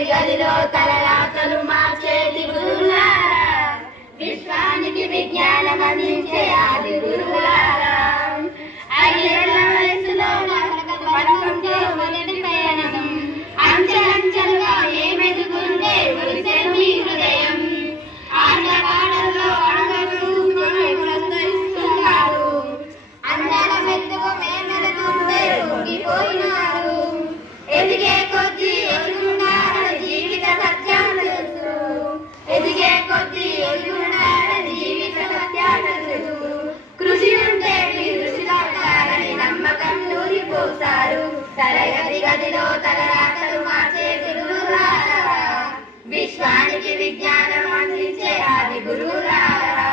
తరగతి గదిలో తలరాతలు మార్చేటి గురువులారా, విశ్వానికి విజ్ఞానం అందించే ఆది గురువులారా, 5 ఏళ్ల వయసులో పథకంతో మొదటి పయనం, అంచెలంచెలుగా ఏమెదుగుంటే మురిసెను మీ హృదయం, ఆటపాటల్లో అణగడుతూనే ప్రోత్సహిస్తున్నారు, అందల మెత్తుకు మేమెదుగుంటే పొంగిపోయినారు, ఎదిగే కొద్దీ ఎదుగున్నారని జీవిత సత్యాలు తెలుసు, ఎదిగే కొద్దీ ఎదుగున్నారని జీవిత సత్యాలు తెలుసు, కృషి ఉంటే మీరు రుచిలవుతారని నమ్మకం నూరిపోసారు, తరగతి గదిలో తలరాతలు మార్చే గురువులారా, విశ్వానికి విజ్ఞానం అందించే ఆది గురువులారా,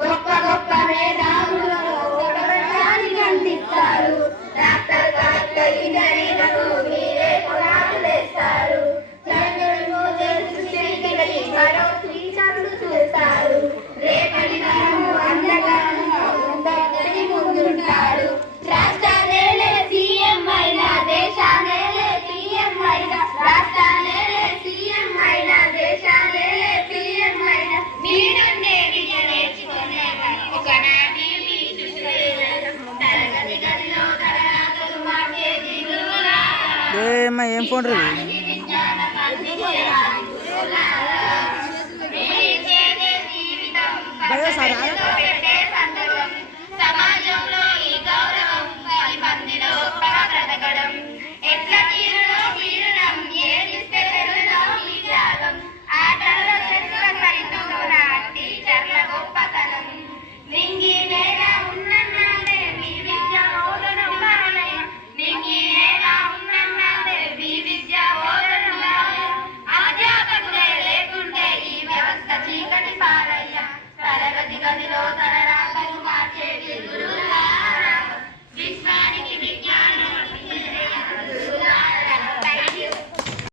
గొప్ప గొప్ప మేధావులను ప్రపంచానికి అందిస్తారు, డాక్టర్ కలెక్టర్ ఇంజనీర్లకు మీరే పునాదులేస్తారు, మరో శ్రీచంద్రు చూస్తారు, రేపటి తరము అందగాను అందరి ముందుంటాడు, రాష్ట్రాలేలే సీఎం అయినా దేశాలేలే పిఎం అయినా, రాష్ట్రాలేలే సీఎం అయినా దేశాలేలే పిఎం అయినా, మీ నుండే విద్య నేర్చుకునే ఒకనాటి మీ శిష్యులైన, తరగతి గదిలో తలరాతలు మార్చేది గురువులారా. ఏం ఫోన్